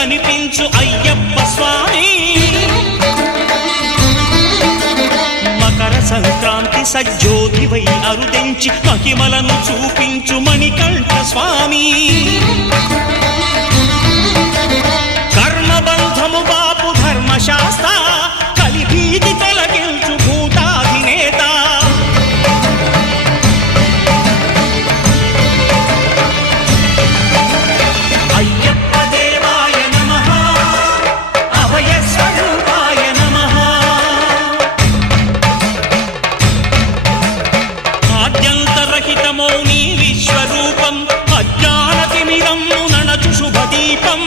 కనిపించు అయ్యప్ప స్వామి మకర సంక్రాంతి సజ్జోతివై అరుదెంచి మహిమలను చూపించు మణికంఠ స్వామి కర్మబంధము బాపు ధర్మశాస్త్ర కలిభీతి తొలగించు భూతాధినేత అయ్యప్ప దేవాయ నమః అభయ స్వరూపాయ నమః ఆద్యంతరహితమో నీ విశ్వరూపం అజ్ఞానతిమిరం నణచు శుభదీపం